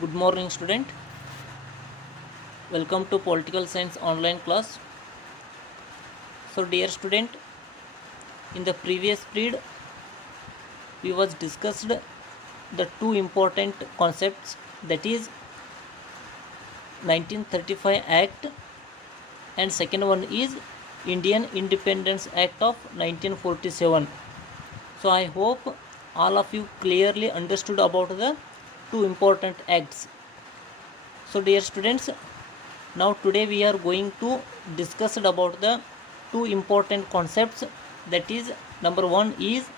Good morning, student. Welcome to Political Science online class. So, dear student, in the previous period, we was discussed the two important concepts, that is 1935 Act and second one is Indian Independence Act of 1947. So, I hope all of you clearly understood about the two important acts. So, dear students, now today we are going to discuss about the two important concepts, that is number one is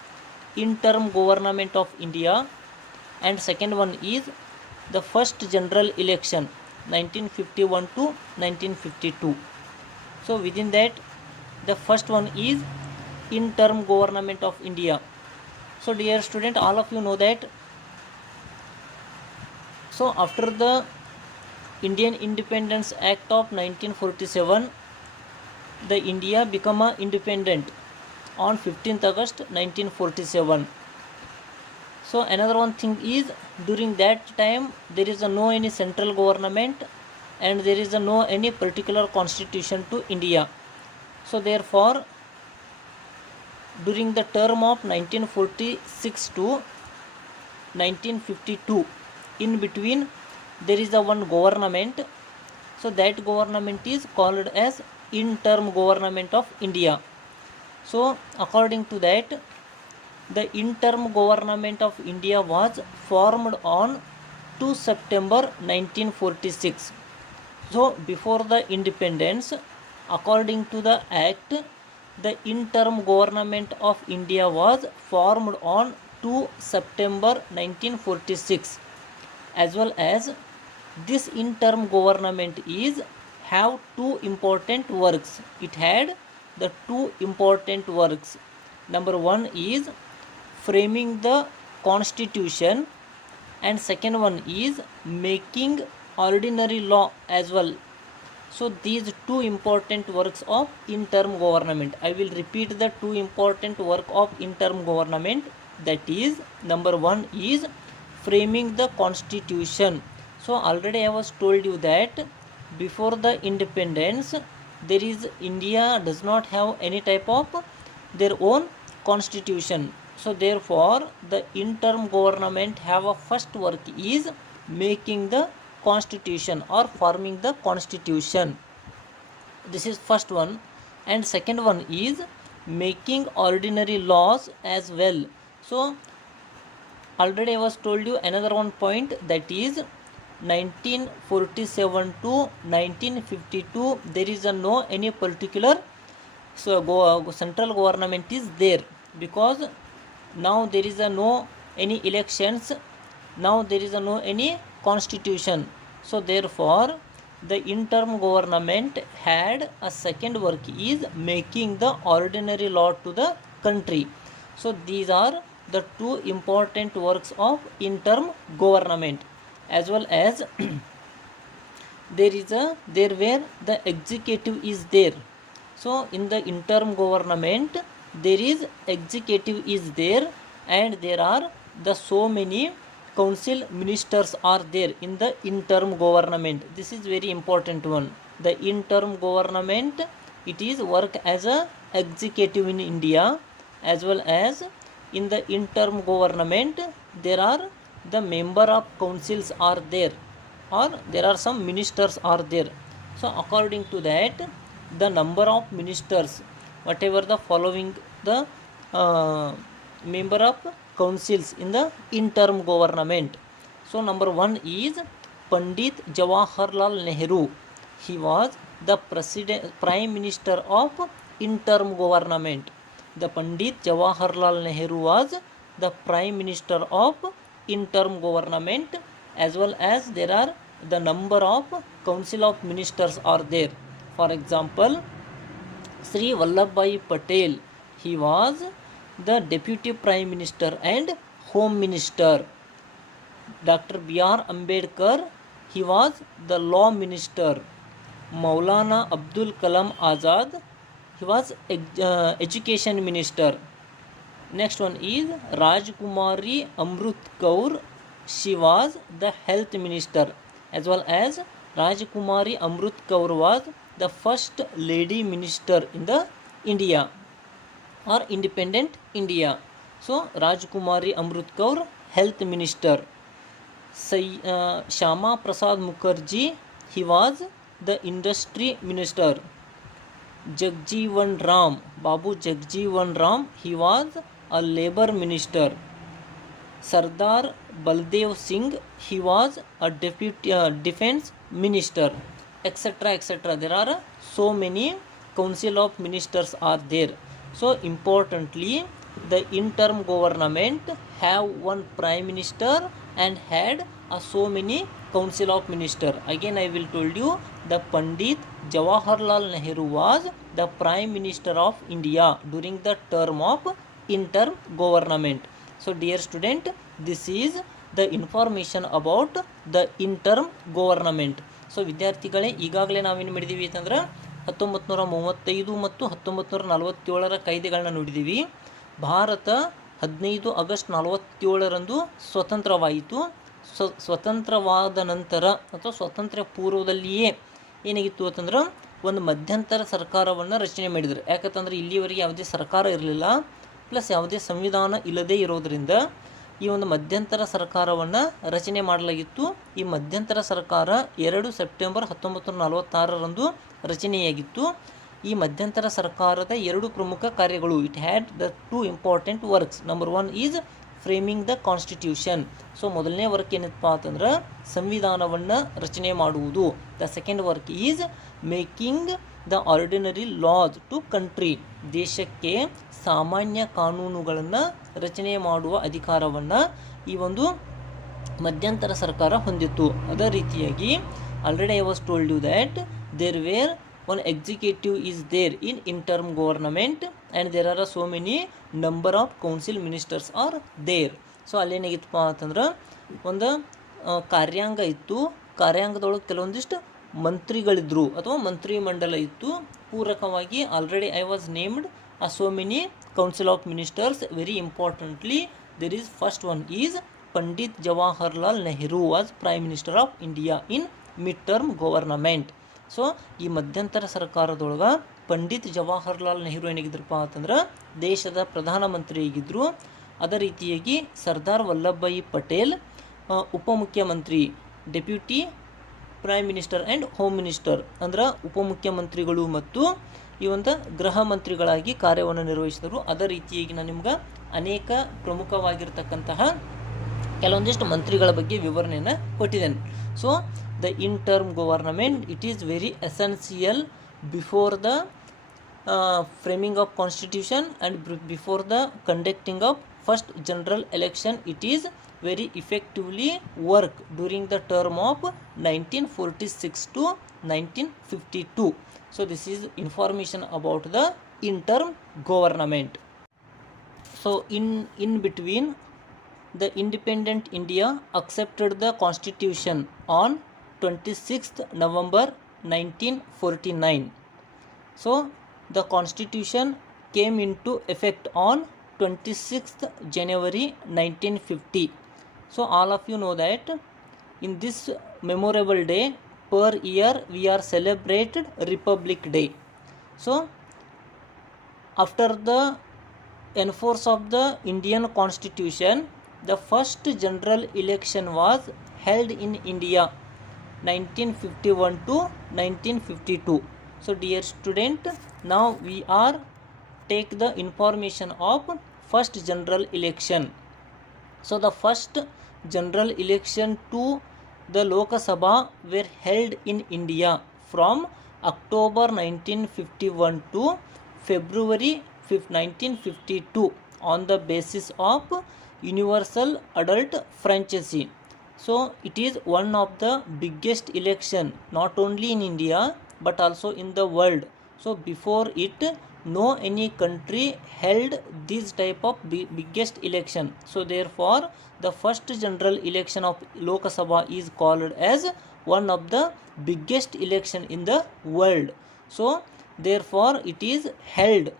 interim government of India and second one is the first general election 1951 to 1952. So within that, the first one is interim government of India. So dear student, all of you know that, so after the Indian Independence Act of 1947, the India became independent on 15th August 1947. So another one thing is, during that time there is no any central government and there is no any particular constitution to India. So therefore, during the term of 1946 to 1952, in between there is a one government. So that government is called as interim government of India. So according to that, the interim government of India was formed on 2 September 1946. So before the independence, according to the act, the interim government of India was formed on 2 September 1946, as well as this interim government is have two important works. It had the two important works. Number one is framing the constitution and second one is making ordinary law as well. So these two important works of interim government, I will repeat the two important work of interim government, that is number one is framing the constitution. So already I was told you that before the independence, there is India does not have any type of their own constitution. So therefore the interim government have a first work is making the constitution or forming the constitution. This is first one, and second one is making ordinary laws as well. So already I was told you another one point, that is 1947 to 1952 there is no any particular central government is there, because now there is no any elections, now there is no any constitution. So therefore the interim government had a second work is making the ordinary law to the country. So these are the two important works of interim government, as well as there where the executive is there. So in the interim government there is executive is there, and there are the so many council ministers are there in the interim government. This is very important one. The interim government, it is work as a executive in India, as well as in the interim government there are the member of councils are there, or there are some ministers are there. So according to that, the number of ministers, whatever the following the member of councils in the interim government. So number one is Pandit Jawaharlal Nehru. He was the prime minister of interim government. The Pandit Jawaharlal Nehru was the prime minister of interim government, as well as there are the number of council of ministers are there. For example, Sri Vallabhbhai Patel, he was the deputy prime minister and home minister. Dr. B.R. Ambedkar, he was the law minister. Maulana Abdul Kalam Azad, he was education minister. Next one is Rajkumari Amrut Kaur, she was the health minister, as well as Rajkumari Amrut Kaur was the first lady minister in the India or independent India. So Rajkumari Amrut Kaur, health minister. Shama Prasad Mukherjee, he was the industry minister. Jagjeevan Ram, Babu Jagjeevan Ram, he was a labor minister. Sardar Baldev Singh, he was a deputy defense minister, etc., etc. There are so many council of ministers are there. So importantly, the interim government have one prime minister and had so many council of minister. Again I will told you, the Pandit Jawaharlal Nehru was the prime minister of India during the term of interim government. So dear student, this is the information about the interim government. So ವಿದ್ಯಾರ್ಥಿಗಳೇ, ಈಗಾಗಲೇ ನಾವೇನು ಮಾಡಿದ್ದೀವಿ ಅಂತಂದ್ರೆ 1935 ಮತ್ತು 1947 ಕಾಯ್ದೆಗಳನ್ನ ನೋಡಿದ್ದೀವಿ. Bharat 15 August 47ರಂದು ಸ್ವತಂತ್ರವಾಯಿತು. ಸ್ವತಂತ್ರವಾದ ನಂತರ ಅಥವಾ ಸ್ವಾತಂತ್ರ್ಯ ಪೂರ್ವದಲ್ಲಿಯೇ ಏನಾಗಿತ್ತು ಅಂತಂದ್ರೆ ಒಂದು ಮಧ್ಯಂತರ ಸರ್ಕಾರವನ್ನು ರಚನೆ ಮಾಡಿದರು. ಯಾಕಂತಂದ್ರೆ ಇಲ್ಲಿವರೆಗೆ ಯಾವುದೇ ಸರ್ಕಾರ ಇರಲಿಲ್ಲ, ಪ್ಲಸ್ ಯಾವುದೇ ಸಂವಿಧಾನ ಇಲ್ಲದೇ ಇರೋದರಿಂದ ಈ ಒಂದು ಮಧ್ಯಂತರ ಸರ್ಕಾರವನ್ನು ರಚನೆ ಮಾಡಲಾಗಿತ್ತು. ಈ ಮಧ್ಯಂತರ ಸರ್ಕಾರ 2 ಸೆಪ್ಟೆಂಬರ್ 1946ರಂದು ರಚನೆಯಾಗಿತ್ತು. ಈ ಮಧ್ಯಂತರ ಸರ್ಕಾರದ 2 ಪ್ರಮುಖ ಕಾರ್ಯಗಳು, it had the 2 important works. Number 1 is framing the constitution. So ಮೊದಲನೇ ವರ್ಕ್ ಏನಪ್ಪ ಅಂತಂದ್ರೆ ಸಂವಿಧಾನವನ್ನು ರಚನೆ ಮಾಡುವುದು. The second work is making the ordinary laws to country. ದೇಶಕ್ಕೆ ಸಾಮಾನ್ಯ ಕಾನೂನುಗಳನ್ನು ರಚನೆ ಮಾಡುವ ಅಧಿಕಾರವನ್ನು ಈ ಒಂದು ಮಧ್ಯಂತರ ಸರ್ಕಾರ ಹೊಂದಿತ್ತು. ಅದೇ ರೀತಿಯಾಗಿ already I was told you that there were one executive is there in interim government and there are so many number of council ministers are there. So ಅಲ್ಲೇನಾಗಿತ್ತಪ್ಪ ಅಂತಂದ್ರೆ ಒಂದು ಕಾರ್ಯಾಂಗ ಇತ್ತು. ಕಾರ್ಯಾಂಗದೊಳಗೆ ಕೆಲವೊಂದಿಷ್ಟು ಮಂತ್ರಿಗಳಿದ್ರು ಅಥವಾ ಮಂತ್ರಿ ಮಂಡಲ ಇತ್ತು. ಪೂರಕವಾಗಿ already I was named so many council of ministers. Very importantly, there is first one is Pandit Jawaharlal Nehru was Prime Minister of India in mid-term government. So ಈ ಮಧ್ಯಂತರ ಸರ್ಕಾರದೊಳಗೆ ಪಂಡಿತ್ ಜವಾಹರ್ಲಾಲ್ ನೆಹರು ಏನಾಗಿದ್ರಪ್ಪ ಅಂತಂದ್ರೆ ದೇಶದ ಪ್ರಧಾನಮಂತ್ರಿ ಆಗಿದ್ದರು. ಅದೇ ರೀತಿಯಾಗಿ ಸರ್ದಾರ್ ವಲ್ಲಭಭಾಯಿ ಪಟೇಲ್ ಉಪಮುಖ್ಯಮಂತ್ರಿ, deputy prime minister and home minister, ಅಂದ್ರೆ ಉಪಮುಖ್ಯಮಂತ್ರಿಗಳು ಮತ್ತು ಈ ಒಂದು ಗೃಹ ಮಂತ್ರಿಗಳಾಗಿ ಕಾರ್ಯವನ್ನು ನಿರ್ವಹಿಸಿದರು. ಅದೇ ರೀತಿಯಾಗಿ ನಾನು ನಿಮ್ಗೆ ಅನೇಕ ಪ್ರಮುಖವಾಗಿರ್ತಕ್ಕಂತಹ ಕೆಲವೊಂದಿಷ್ಟು ಮಂತ್ರಿಗಳ ಬಗ್ಗೆ ವಿವರಣೆಯನ್ನು ಕೊಟ್ಟಿದ್ದೇನೆ. So the interim government, it is very essential before the framing of constitution and before the conducting of first general election. It is very effectively work during the term of 1946 to 1952. So this is information about the interim government. So in between, the independent India accepted the constitution on 26th November 1949. So the constitution came into effect on 26th January 1950. So all of you know that in this memorable day, per year we are celebrated Republic Day. So after the enforce of the Indian Constitution, the first general election was held in India 1951 to 1952. So dear student, now we are take the information of first general election. So the first general election to the Lok Sabha were held in India from October 1951 to February 1952 on the basis of universal adult franchise. So it is one of the biggest election not only in India but also in the world. So before it, no any country held this type of biggest election. So therefore the first general election of Lok Sabha is called as one of the biggest election in the world. So therefore it is held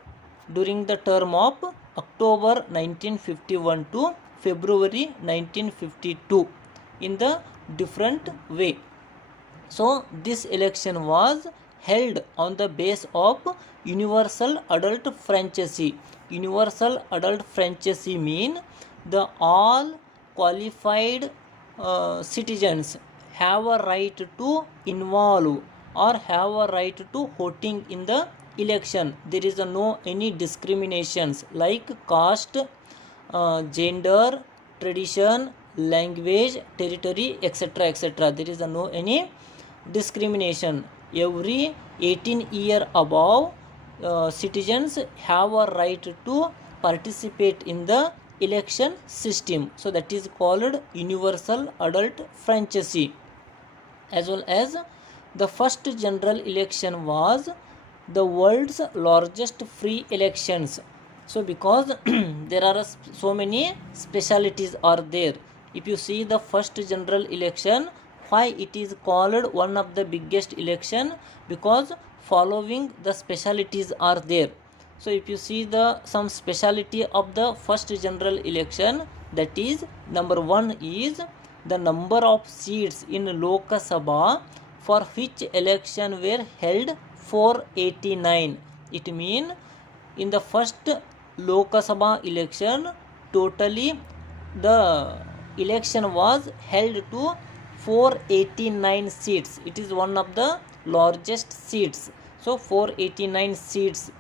during the term of October 1951 to February 1952 in the different way. So this election was held on the base of universal adult franchise. Universal adult franchise mean the all qualified citizens have a right to involve or have a right to voting in the election. There is no any discriminations like caste, gender, tradition, language, territory, etc., etc. There is no any discrimination. Every 18 year above citizens have a right to participate in the election system. So that is called universal adult franchise. As well as the first general election was the world's largest free elections. So because there are so many specialities are there. If you see the first general election, why it is called one of the biggest election? Because following the specialities are there. So if you see the some speciality of the first general election, that is number 1 is the number of seats in Lok Sabha for which election were held 489. It means in the first Lok Sabha election, totally the election was held to 489 seats. It is one of the largest seats. So 489 seats,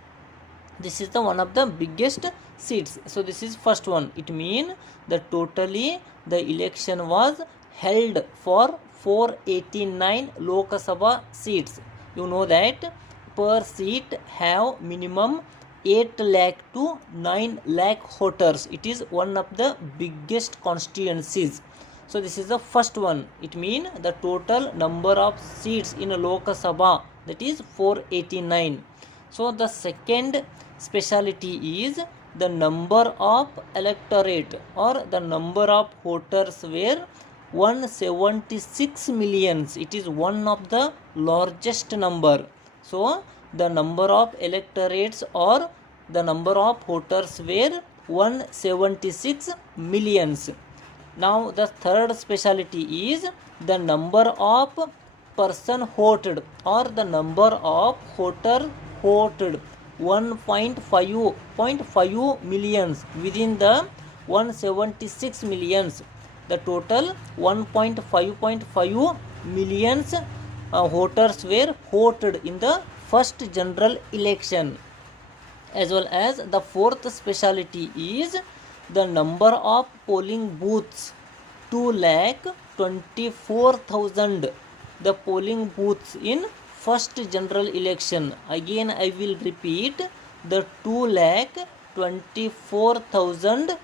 this is the one of the biggest seats. So this is first one. It means that totally the election was held for 489 Lok Sabha seats. You know that per seat have minimum 8 lakh to 9 lakh voters. It is one of the biggest constituencies. So this is the first one. It means the total number of seats in Lok Sabha, that is 489. So the second speciality is the number of electorate or the number of voters were 176 millions. It is one of the largest number. So the number of electorates or the number of voters were 176 millions. Now the third speciality is the number of person voted or the number of voter voted 1.5 millions within the 176 millions. The total 1.5 millions voters were voted in the first general election. As well as the fourth speciality is the number of polling booths, 2,24,000 the polling booths in first general election. Again I will repeat, the 2,24,000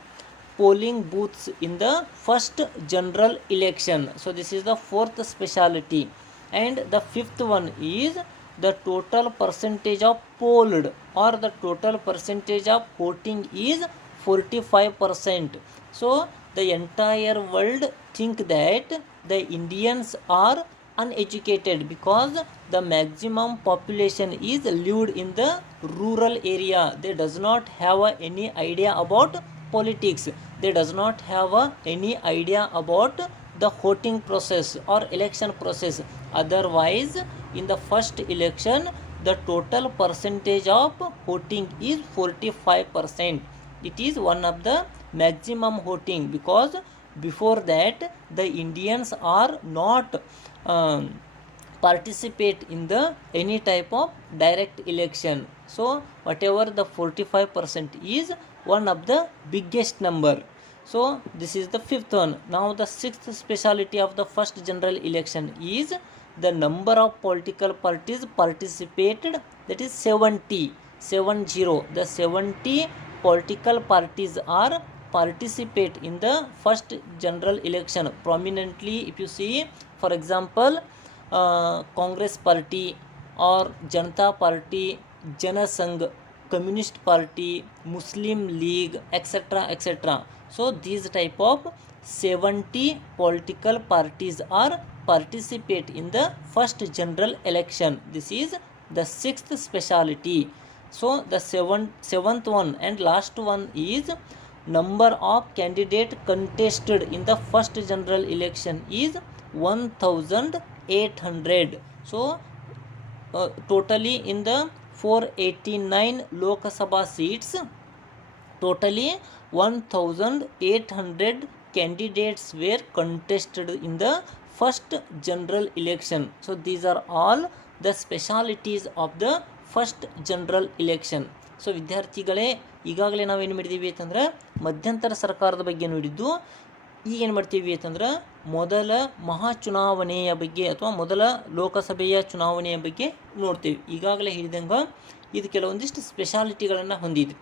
polling booths in the first general election. So this is the fourth speciality. And the fifth one is the total percentage of polled or the total percentage of voting is 45%. So the entire world think that the Indians are uneducated because the maximum population is lived in the rural area. They does not have any idea about politics. They does not have any idea about the voting process or election process. Otherwise, in the first election, the total percentage of voting is 45%. It is one of the maximum voting because before that the Indians are not participate in the any type of direct election. So whatever the 45% is one of the biggest number. So this is the fifth one. Now the sixth speciality of the first general election is the number of political parties participated, that is 70. The 70 political parties are participate in the first general election. Prominently, if you see, for example, Congress party or Janata party, Jana Sangh, Communist party, Muslim League, etc., etc. So these type of 70 political parties are participate in the first general election. This is the sixth speciality. So the seventh one and last one is number of candidate contested in the first general election is 1800. So totally in the 489 Lok Sabha seats, totally 1800 candidates were contested in the first general election. So these are all the specialities of the first general election. So ವಿದ್ಯಾರ್ಥಿಗಳೇ, ಈಗಾಗಲೇ ನಾವೇನು ಮಾಡಿದ್ದೀವಿ ಅಂತಂದ್ರೆ ಮಧ್ಯಂತರ ಸರ್ಕಾರದ ಬಗ್ಗೆ ನೋಡಿದ್ದು. ಈಗ ಏನು ಮಾಡ್ತೀವಿ ಅಂತಂದ್ರೆ ಮೊದಲ ಮಹಾ ಚುನಾವಣೆಯ ಬಗ್ಗೆ ಅಥವಾ ಮೊದಲ ಲೋಕಸಭೆಯ ಚುನಾವಣೆಯ ಬಗ್ಗೆ ನೋಡ್ತೀವಿ. ಈಗಾಗಲೇ ಹೇಳಿದಂಗೆ ಇದು ಕೆಲವೊಂದಿಷ್ಟು ಸ್ಪೆಷಾಲಿಟಿಗಳನ್ನು ಹೊಂದಿದೆ.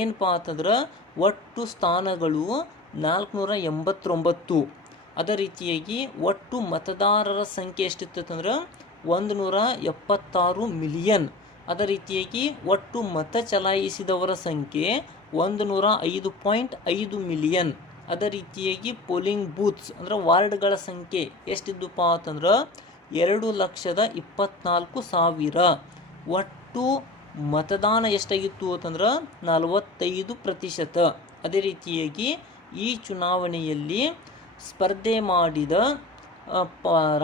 ಏನಪ್ಪ ಅಂತಂದ್ರೆ ಒಟ್ಟು ಸ್ಥಾನಗಳು 489. ಅದೇ ರೀತಿಯಾಗಿ ಒಟ್ಟು ಮತದಾರರ ಸಂಖ್ಯೆ ಎಷ್ಟಿತ್ತಂದ್ರೆ 176 ಮಿಲಿಯನ್. ಅದೇ ರೀತಿಯಾಗಿ ಒಟ್ಟು ಮತ ಚಲಾಯಿಸಿದವರ ಸಂಖ್ಯೆ 105.5 ಮಿಲಿಯನ್. ಅದೇ ರೀತಿಯಾಗಿ ಪೋಲಿಂಗ್ ಬೂತ್ಸ್ ಅಂದ್ರೆ ವಾರ್ಡ್ಗಳ ಸಂಖ್ಯೆ ಎಷ್ಟಿದ್ದಪ್ಪ ಅಂತಂದ್ರೆ 2,24,000. ಒಟ್ಟು ಮತದಾನ ಎಷ್ಟಾಗಿತ್ತು ಅಂತಂದ್ರೆ 45%. ಅದೇ ರೀತಿಯಾಗಿ ಈ ಚುನಾವಣೆಯಲ್ಲಿ ಸ್ಪರ್ಧೆ ಮಾಡಿದ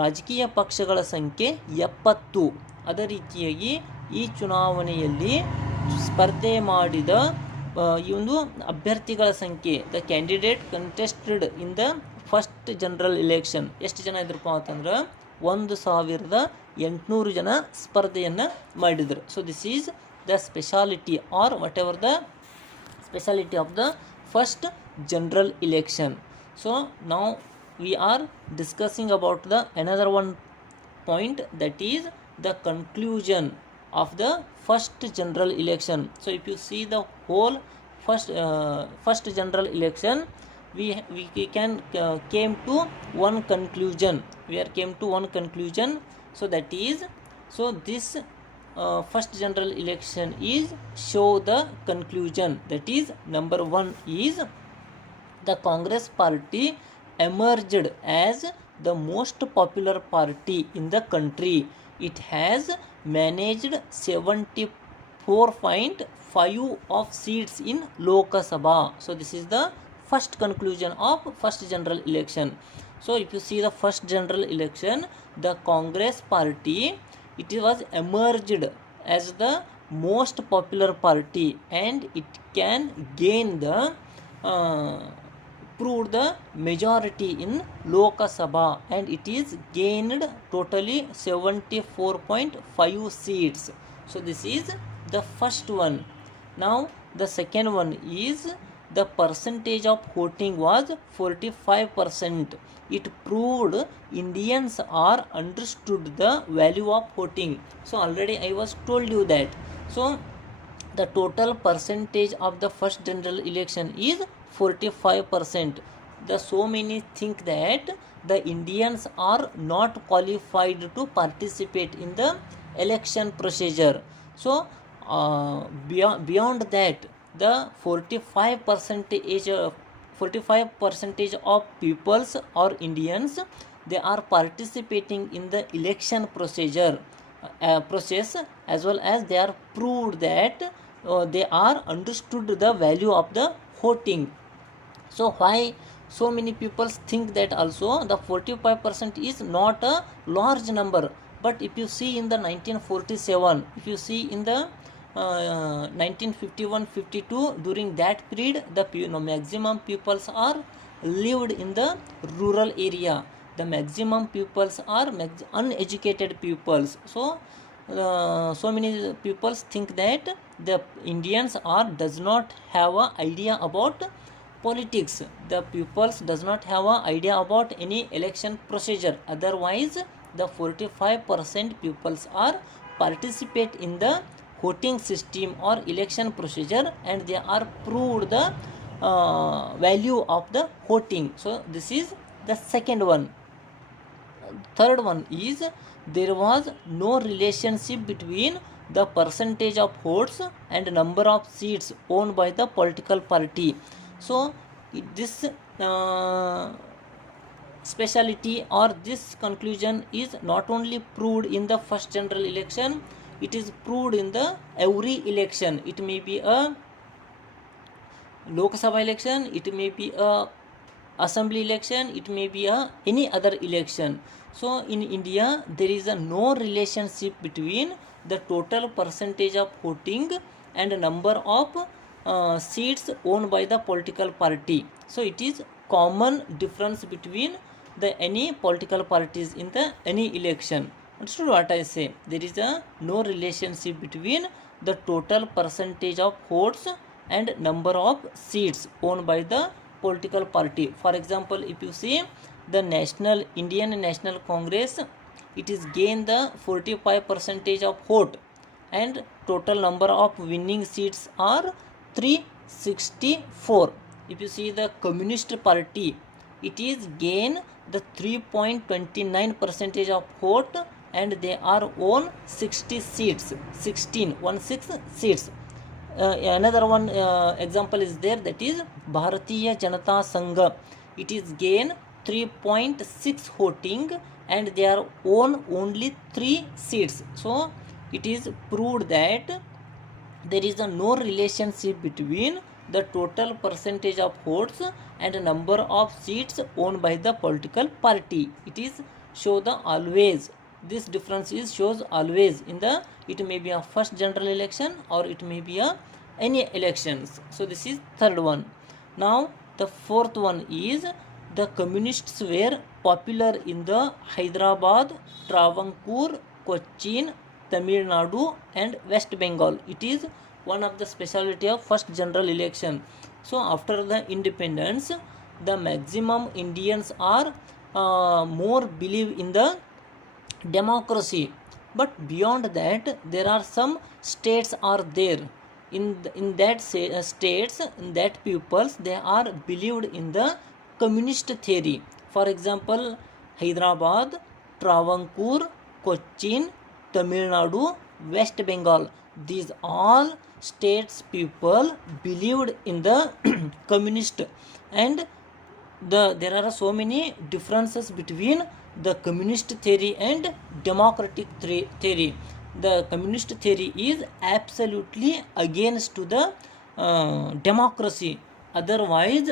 ರಾಜಕೀಯ ಪಕ್ಷಗಳ ಸಂಖ್ಯೆ 70. ಅದೇ ರೀತಿಯಾಗಿ ಈ ಚುನಾವಣೆಯಲ್ಲಿ ಸ್ಪರ್ಧೆ ಮಾಡಿದ ಈ ಒಂದು ಅಭ್ಯರ್ಥಿಗಳ ಸಂಖ್ಯೆ, the candidate contested in the first general election ಎಷ್ಟು ಜನ ಇದ್ರಪ್ಪ ಅಂತಂದ್ರೆ 1800 ಜನ ಸ್ಪರ್ಧೆಯನ್ನು ಮಾಡಿದರು. So this is the speciality are whatever the speciality of the first general election. So now we are discussing about the another one point, that is the conclusion of the first general election. So if you see the whole first general election, we can came to one conclusion. So that is, so this first general election is show the conclusion. That is, number 1 is the Congress party emerged as the most popular party in the country. It has managed 74.5 of seats in Lok Sabha. So this is the first conclusion of first general election. So if you see the first general election, the Congress party, it was emerged as the most popular party, and it can gain the proved the majority in Lok Sabha, and it is gained totally 74.5 seats. So this is the first one. Now the second one is the percentage of voting was 45%. It proved Indians are understood the value of voting. So already I was told you that. So the total percentage of the first general election is 45%. So many think that the Indians are not qualified to participate in the election procedure. So beyond that, the 45% of peoples or Indians, they are participating in the election procedure process, as well as they are proved that they are understood the value of the voting. So why so many people think that also the 45% is not a large number? But if you see in the 1947, if you see in the 1951-52, during that period, the maximum peoples are lived in the rural area. The maximum peoples are uneducated peoples. So so many people think that the Indians does not have an idea about politics. The pupils does not have an idea about any election procedure. Otherwise, the 45% pupils are participate in the voting system or election procedure, and they are proved the value of the voting. So this is the second one. Third one is there was no relationship between the percentage of votes and number of seats owned by the political party. So this speciality or this conclusion is not only proved in the first general election, it is proved in the every election. It may be a Lok Sabha election, it may be a assembly election, it may be a any other election. So in India there is a no relationship between the total percentage of voting and number of seats owned by the political party. So it is common difference between the any political parties in the any election. Understood what I say? There is a no relationship between the total percentage of votes and number of seats owned by the political party. For example, if you see the Indian National Congress, it is gained the 45 percentage of vote and total number of winning seats are 364. If you see the Communist Party, it is gain the 3.29 percentage of vote and they are own 60 seats, 16 seats. Another one example is there, that is Bharatiya Janata Sangha. It is gain 3.6 voting and they are own only 3 seats. So it is proved that there is a no relationship between the total percentage of votes and number of seats owned by the political party. It is show the always, this difference is shows always in the, it may be a first general election or it may be a any elections. So this is third one. Now the fourth one is the communists were popular in the Hyderabad, Travancore, Cochin, Tamil Nadu and West Bengal. It is one of the speciality of first general election. So after the independence, the maximum Indians are more believe in the democracy, but beyond that there are some states are there. In that states, in that peoples, they are believed in the communist theory. For example, Hyderabad, Travancore, Cochin, Tamil Nadu, West Bengal, these all states people believed in the communist, and there are so many differences between the communist theory and democratic theory. The communist theory is absolutely against to the democracy. Otherwise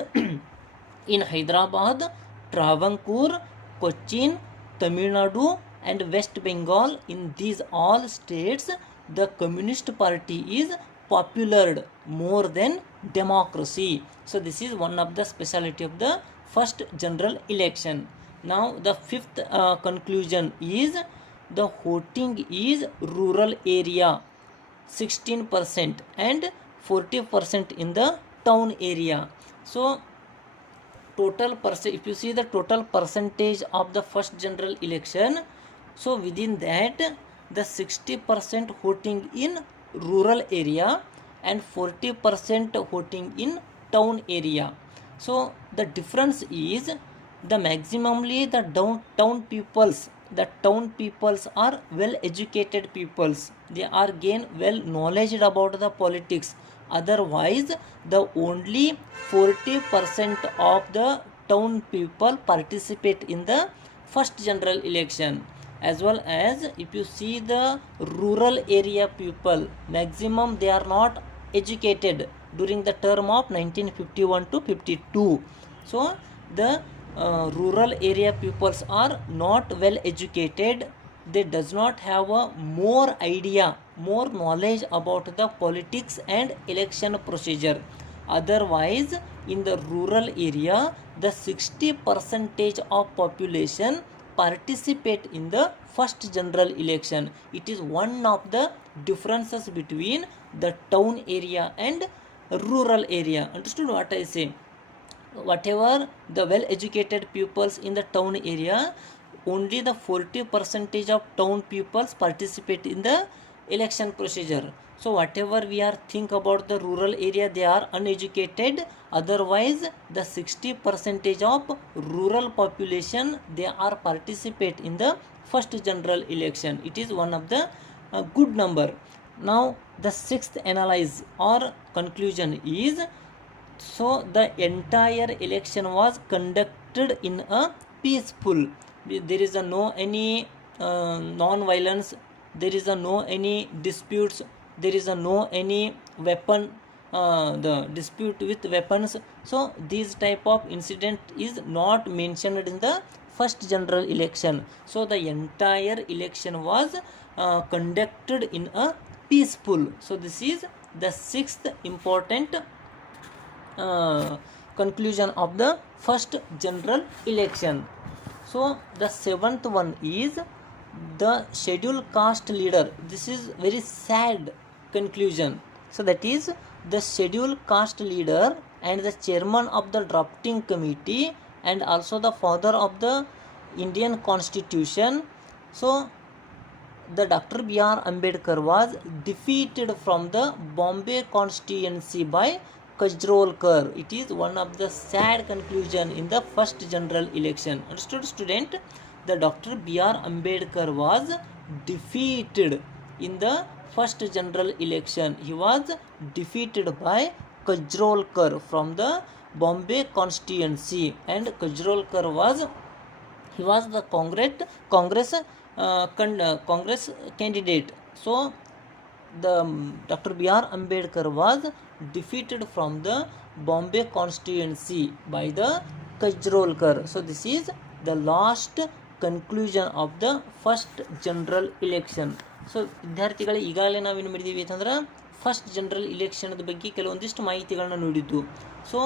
in Hyderabad, Travancore, Cochin, Tamil Nadu and West Bengal, in these all states the communist party is popular more than democracy. So this is one of the speciality of the first general election. Now the fifth conclusion is the voting is rural area 16% and 40% in the town area. So total if you see the total percentage of the first general election, so within that the 60% voting in rural area and 40% voting in town area. So the difference is the maximally the town peoples are well educated peoples, they are gain well knowledge about the politics. Otherwise the only 40% of the town people participate in the first general election. As well as if you see the rural area people, maximum they are not educated during the term of 1951 to 52. So the rural area peoples are not well educated, they does not have a more idea, more knowledge about the politics and election procedure. Otherwise in the rural area the 60% of population participate in the first general election. It is one of the differences between the town area and rural area. Understood what I say? Whatever the well educated pupils in the town area, only the 40% of town pupils participate in the election procedure. So whatever we are think about the rural area, they are uneducated. Otherwise the 60% of rural population, they are participate in the first general election. It is one of the good number. Now the sixth analyze or conclusion is, so the entire election was conducted in a peaceful, there is a no any non-violence, there is a no any disputes, there is a no any weapon the dispute with weapons. So these type of incident is not mentioned in the first general election. So the entire election was conducted in a peaceful. So this is the sixth important conclusion of the first general election. So the seventh one is the scheduled caste leader. This is very sad conclusion. So that is the scheduled caste leader and the chairman of the drafting committee and also the father of the Indian constitution. So the Dr. B.R. Ambedkar was defeated from the Bombay constituency by Kajrolkar. It is one of the sad conclusion in the first general election. Understood, student? The Dr. B.R. Ambedkar was defeated in the first general election. He was defeated by Kajrolkar from the Bombay constituency, and Kajrolkar was the Congress candidate. So the Dr. B.R. Ambedkar was defeated from the Bombay constituency by the Kajrolkar. So this is the last conclusion of the first general election. So ವಿದ್ಯಾರ್ಥಿಗಳೇ, ಈಗಾಗಲೇ ನಾವೇನು ಮಾಡಿದ್ದೀವಿ ಅಂತಂದ್ರೆ first general ಇಲೆಕ್ಷನ್ದ ಬಗ್ಗೆ ಕೆಲವೊಂದಿಷ್ಟು ಮಾಹಿತಿಗಳನ್ನ ನೋಡಿದ್ದು. So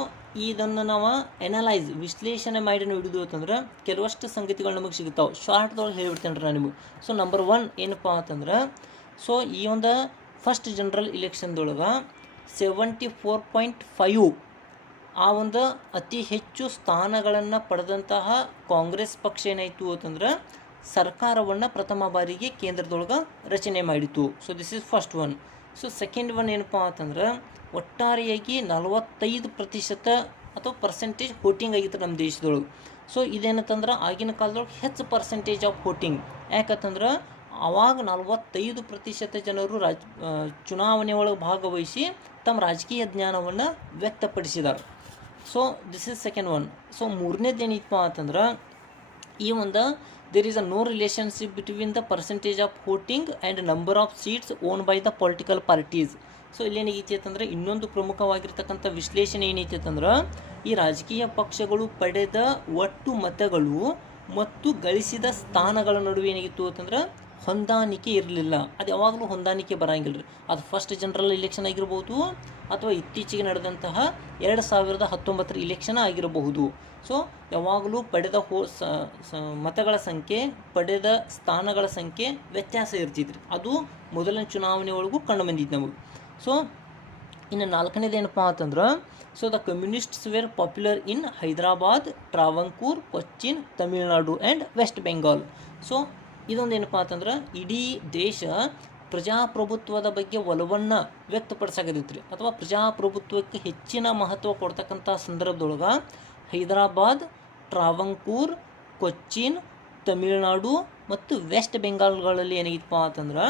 ಇದನ್ನು ನಾವು ಎನಲೈಸ್ ವಿಶ್ಲೇಷಣೆ ಮಾಡಿ ನೋಡಿದ್ದು ಅಂತಂದ್ರೆ ಕೆಲವಷ್ಟು ಸಂಗತಿಗಳು ನಮಗೆ ಸಿಗ್ತಾವೆ. ಶಾರ್ಟ್ದೊಳಗೆ ಹೇಳ್ಬಿಡ್ತೇನೆ ರೀ ನಾನು ನಿಮಗೆ. ಸೊ ನಂಬರ್ 1 ಏನಪ್ಪ ಅಂತಂದ್ರೆ, ಸೊ ಈ ಒಂದು ಫಸ್ಟ್ ಜನರಲ್ ಇಲೆಕ್ಷನ್ದೊಳಗೆ 74.5 ಆ ಒಂದು ಅತಿ ಹೆಚ್ಚು ಸ್ಥಾನಗಳನ್ನು ಪಡೆದಂತಹ ಕಾಂಗ್ರೆಸ್ ಪಕ್ಷ ಏನಾಯಿತು ಅಂತಂದ್ರೆ ಸರ್ಕಾರವನ್ನು ಪ್ರಥಮ ಬಾರಿಗೆ ಕೇಂದ್ರದೊಳಗೆ ರಚನೆ ಮಾಡಿತು. So this is first one. So second one ಏನಪ್ಪ ಅಂತಂದ್ರೆ, ಒಟ್ಟಾರೆಯಾಗಿ 45% ಅಥವಾ ಪರ್ಸೆಂಟೇಜ್ ವೋಟಿಂಗ್ ಆಗಿತ್ತು ನಮ್ಮ ದೇಶದೊಳಗೆ. ಸೊ ಇದೇನಂತಂದ್ರೆ ಆಗಿನ ಕಾಲದೊಳಗೆ ಹೆಚ್ಚು ಪರ್ಸೆಂಟೇಜ್ ಆಫ್ ವೋಟಿಂಗ್. ಯಾಕಂತಂದ್ರೆ ಆವಾಗ 45% ಜನರು ಚುನಾವಣೆ ಒಳಗೆ ಭಾಗವಹಿಸಿ ತಮ್ಮ ರಾಜಕೀಯ ಜ್ಞಾನವನ್ನು ವ್ಯಕ್ತಪಡಿಸಿದ್ದಾರೆ. So this is second one. So ಮೂರನೇದು ಏನಿತ್ತು ಅಂತಂದ್ರೆ, ಈ ಒಂದು there is a no relationship between the percentage of voting and number of seats owned by the political parties. So ಇಲ್ಲೇನಾಗೈತಿ ಅಂತಂದ್ರೆ, ಇನ್ನೊಂದು ಪ್ರಮುಖವಾಗಿರ್ತಕ್ಕಂಥ ವಿಶ್ಲೇಷಣೆ ಏನೈತಿ ಅಂತಂದ್ರೆ, ಈ ರಾಜಕೀಯ ಪಕ್ಷಗಳು ಪಡೆದ ಒಟ್ಟು ಮತಗಳು ಮತ್ತು ಗಳಿಸಿದ ಸ್ಥಾನಗಳ ನಡುವೆ ಏನಾಗಿತ್ತು ಅಂತಂದ್ರೆ ಹೊಂದಾಣಿಕೆ ಇರಲಿಲ್ಲ. ಅದು ಯಾವಾಗಲೂ ಹೊಂದಾಣಿಕೆ ಬರಂಗಿಲ್ಲ ರೀ. ಅದು ಫಸ್ಟ್ ಜನರಲ್ ಇಲೆಕ್ಷನ್ ಆಗಿರ್ಬೋದು ಅಥವಾ ಇತ್ತೀಚೆಗೆ ನಡೆದಂತಹ 2019 ಇಲೆಕ್ಷನ್ ಆಗಿರಬಹುದು. ಸೊ ಯಾವಾಗಲೂ ಪಡೆದ ಮತಗಳ ಸಂಖ್ಯೆ, ಪಡೆದ ಸ್ಥಾನಗಳ ಸಂಖ್ಯೆ ವ್ಯತ್ಯಾಸ ಇರ್ತಿದ್ರಿ. ಅದು ಮೊದಲನೇ ಚುನಾವಣೆ ಒಳಗೂ ಕಂಡು ಬಂದಿದ್ದು ನಮಗೆ. ಸೊ ಇನ್ನು ನಾಲ್ಕನೇದು ಏನಪ್ಪ ಅಂತಂದ್ರೆ, so the communists were popular in Hyderabad, Travancore, Cochin, Tamil Nadu and West Bengal. So ಇದೊಂದು ಏನಪ್ಪ ಅಂತಂದ್ರೆ, ಇಡೀ ದೇಶ ಪ್ರಜಾಪ್ರಭುತ್ವದ ಬಗ್ಗೆ ಒಲವನ್ನು ವ್ಯಕ್ತಪಡಿಸಾಕತ್ತೈತ್ರಿ, ಅಥವಾ ಪ್ರಜಾಪ್ರಭುತ್ವಕ್ಕೆ ಹೆಚ್ಚಿನ ಮಹತ್ವ ಕೊಡ್ತಕ್ಕಂಥ ಸಂದರ್ಭದೊಳಗೆ ಹೈದರಾಬಾದ್, ಟ್ರಾವಂಕೂರ್, ಕೊಚ್ಚಿನ್, ತಮಿಳುನಾಡು ಮತ್ತು ವೆಸ್ಟ್ ಬೆಂಗಾಲ್ಗಳಲ್ಲಿ ಏನಾಗಿತ್ತಪ್ಪ ಅಂತಂದ್ರೆ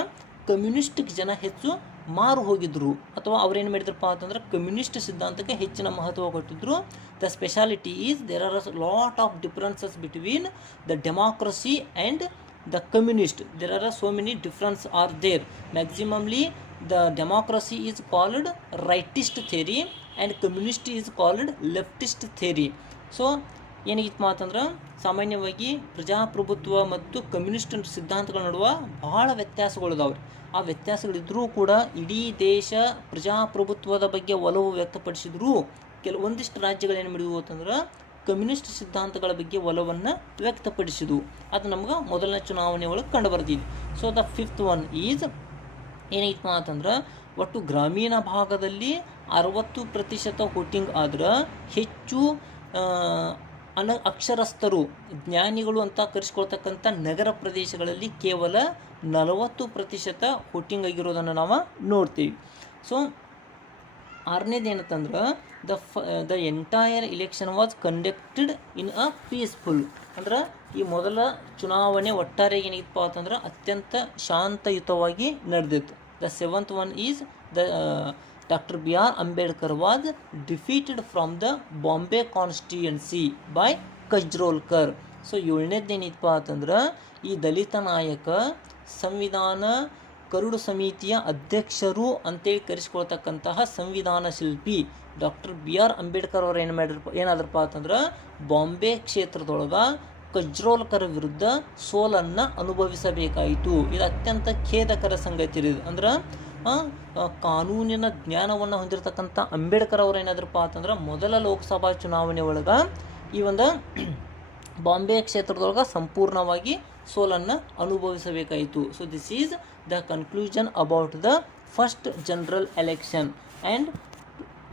ಕಮ್ಯುನಿಸ್ಟಿಕ್ ಜನ ಹೆಚ್ಚು ಮಾರು ಹೋಗಿದ್ರು, ಅಥವಾ ಅವ್ರೇನು ಮಾಡಿದ್ರಪ್ಪ ಅಂತಂದ್ರೆ ಕಮ್ಯುನಿಸ್ಟ್ ಸಿದ್ಧಾಂತಕ್ಕೆ ಹೆಚ್ಚಿನ ಮಹತ್ವ ಕೊಟ್ಟಿದ್ರು. The speciality is there are a lot of differences between the democracy and the communist. There are so many difference are there. Maximally the democracy is called rightist theory and communist is called leftist theory. So ಏನಾಗಿತ್ತು ಅಂತಂದ್ರೆ, ಸಾಮಾನ್ಯವಾಗಿ ಪ್ರಜಾಪ್ರಭುತ್ವ ಮತ್ತು communist ಸಿದ್ಧಾಂತಗಳ ನಡುವೆ ಬಹಳ ವ್ಯತ್ಯಾಸಗಳಿದಾವೆ. ಆ ವ್ಯತ್ಯಾಸಗಳಿದ್ರೂ ಕೂಡ ಇಡೀ ದೇಶ ಪ್ರಜಾಪ್ರಭುತ್ವದ ಬಗ್ಗೆ ಒಲವು ವ್ಯಕ್ತಪಡಿಸಿದ್ರು. ಕೆಲವೊಂದಿಷ್ಟು ರಾಜ್ಯಗಳು ಏನು ಮಾಡಿದ್ವು ಅಂತಂದ್ರೆ ಕಮ್ಯುನಿಸ್ಟ್ ಸಿದ್ಧಾಂತಗಳ ಬಗ್ಗೆ ಒಲವನ್ನು ವ್ಯಕ್ತಪಡಿಸಿದ್ವು. ಅದು ನಮ್ಗೆ ಮೊದಲನೇ ಚುನಾವಣೆ ಒಳಗೆ ಕಂಡು ಬರ್ತಿದ್ವಿ. So the fifth one is ಏನಾಯ್ತು ಅಂತಂದ್ರೆ, ಒಟ್ಟು ಗ್ರಾಮೀಣ ಭಾಗದಲ್ಲಿ 60% ವೋಟಿಂಗ್ ಆದ್ರೆ ಹೆಚ್ಚು ಅಕ್ಷರಸ್ಥರು, ಜ್ಞಾನಿಗಳು ಅಂತ ಕರೆಸ್ಕೊಳ್ತಕ್ಕಂಥ ನಗರ ಪ್ರದೇಶಗಳಲ್ಲಿ ಕೇವಲ 40% ವೋಟಿಂಗ್ ಆಗಿರೋದನ್ನು ನಾವು ನೋಡ್ತೀವಿ. ಸೊ ಆರನೇದು ಏನಂತಂದ್ರೆ, the entire election was conducted in a peaceful. ಅಂದ್ರೆ ಈ ಮೊದಲ ಚುನಾವಣೆ ಒಟ್ಟಾರೆ ಏನಿತ್ತು ಅಂತಂದ್ರೆ ಅತ್ಯಂತ ಶಾಂತಯುತವಾಗಿ ನಡೆದಿತ್ತು. The seventh one is the doctor B.R. Ambedkar was defeated from the Bombay constituency by Kajrolkar. So ಏಳನೇದು ಏನಿತ್ತು ಅಂತಂದ್ರೆ, ಈ ದಲಿತ ನಾಯಕ ಸಂವಿಧಾನ ಕರಡು ಸಮಿತಿಯ ಅಧ್ಯಕ್ಷರು ಅಂತೇಳಿ ಕರೆಸ್ಕೊಳ್ತಕ್ಕಂತಹ ಸಂವಿಧಾನ ಶಿಲ್ಪಿ ಡಾಕ್ಟರ್ ಬಿ ಆರ್ ಅಂಬೇಡ್ಕರ್ ಅವರು ಏನಾದ್ರಪ್ಪ ಅಂತಂದ್ರೆ ಬಾಂಬೆ ಕ್ಷೇತ್ರದೊಳಗೆ ಕಜ್ರೋಲ್ಕರ್ ವಿರುದ್ಧ ಸೋಲನ್ನು ಅನುಭವಿಸಬೇಕಾಯಿತು. ಇದು ಅತ್ಯಂತ ಖೇದಕರ ಸಂಗತಿ ಇದೆ. ಅಂದ್ರೆ ಕಾನೂನಿನ ಜ್ಞಾನವನ್ನು ಹೊಂದಿರತಕ್ಕಂಥ ಅಂಬೇಡ್ಕರ್ ಅವರು ಏನಾದ್ರಪ್ಪ ಅಂತಂದ್ರೆ ಮೊದಲ ಲೋಕಸಭಾ ಚುನಾವಣೆ ಒಳಗೆ ಈ ಒಂದು ಬಾಂಬೆ ಕ್ಷೇತ್ರದೊಳಗೆ ಸಂಪೂರ್ಣವಾಗಿ ಸೋಲನ್ನು ಅನುಭವಿಸಬೇಕಾಯಿತು. So this is the conclusion about the first general election. And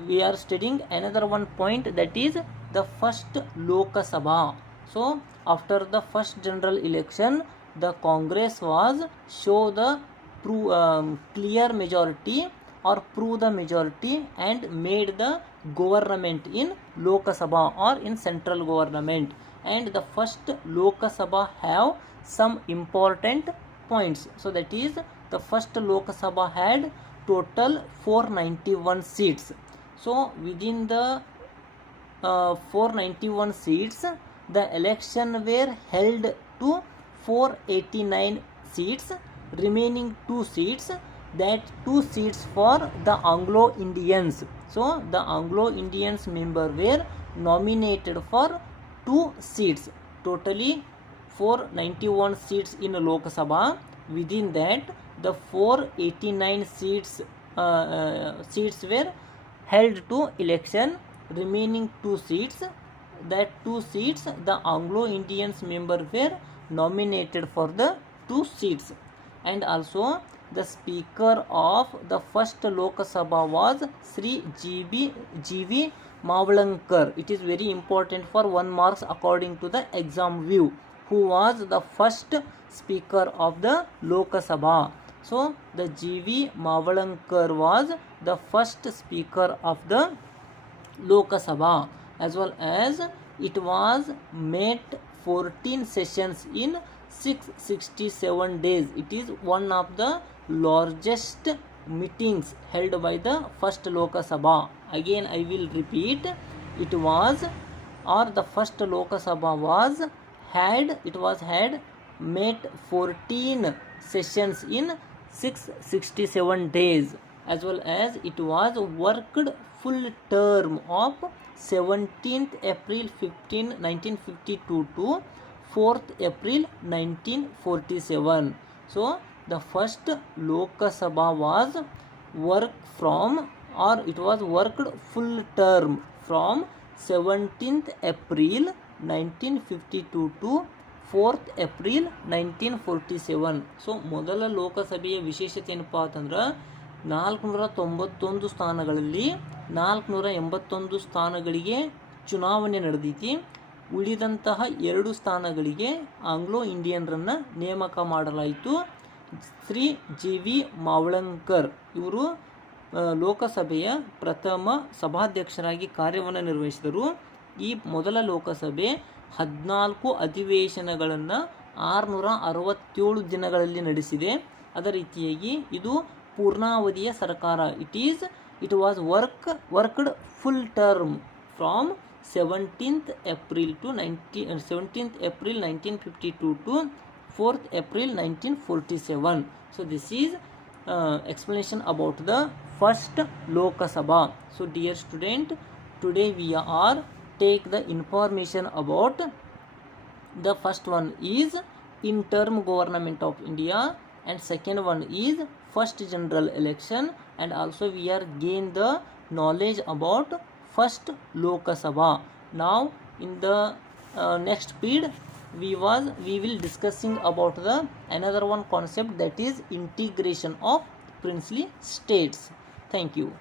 we are studying another one point, that is the first Lok Sabha. So after the first general election, the Congress was show the clear majority or prove the majority and made the government in Lok Sabha or in central government. And the first Lok Sabha have some important points. So that is the first Lok Sabha had total 491 seats. So within the 491 seats, the election were held to 489 seats. Remaining 2 seats, that 2 seats for the Anglo-Indians. So the Anglo-Indians member were nominated for 2 seats. Totally 491 seats in Lok Sabha. Within that, the 489 seats were held to election. Remaining 2 seats, that 2 seats the Anglo-Indians member were nominated for the 2 seats. And also the speaker of the first Lok Sabha was Sri G.V. Mavlankar. It is very important for 1 marks according to the exam view, who was the first speaker of the Lok Sabha. So the G.V. Mavlankar was the first speaker of the Lok Sabha, as well as it was met 14 sessions in 667 days. It is one of the largest meetings held by the first Lok Sabha. Again I will repeat, it was, or the first Lok Sabha was had met 14 sessions in 667 days, as well as it was worked full term of 17th April 1952 to 4th April 1947. So the first Lok Sabha was worked full term from 17th April 1952 to 4th April 1947. So ಮೊದಲ ಲೋಕಸಭೆಯ ವಿಶೇಷತೆ ಏನಪ್ಪ ಅಂತಂದ್ರೆ 491 ಸ್ಥಾನಗಳಲ್ಲಿ 481 ಸ್ಥಾನಗಳಿಗೆ ಚುನಾವಣೆ ನಡೆದೈತಿ. ಉಳಿದಂತಹ 2 ಸ್ಥಾನಗಳಿಗೆ Anglo ಇಂಡಿಯನ್ರನ್ನು ನೇಮಕ ಮಾಡಲಾಯಿತು. ಶ್ರೀ G.V. ಮಾವಳಂಕರ್ ಇವರು ಲೋಕಸಭೆಯ ಪ್ರಥಮ ಸಭಾಧ್ಯಕ್ಷರಾಗಿ ಕಾರ್ಯವನ್ನು ನಿರ್ವಹಿಸಿದರು. ಈ ಮೊದಲ ಲೋಕಸಭೆ 14 ಅಧಿವೇಶನಗಳನ್ನು 667 ದಿನಗಳಲ್ಲಿ ನಡೆಸಿದೆ. ಅದೇ ರೀತಿಯಾಗಿ ಇದು ಪೂರ್ಣಾವಧಿಯ ಸರ್ಕಾರ. It was worked full term from 17th April 1952 to 4th April 1947. So this is explanation about the first Lok Sabha. So dear student, today we are take the information about the first one is interim government of India, and second one is first general election, and also we are gain the knowledge about first Lok Sabha. Now in the next period we will discussing about the another one concept, that is integration of princely states. Thank you.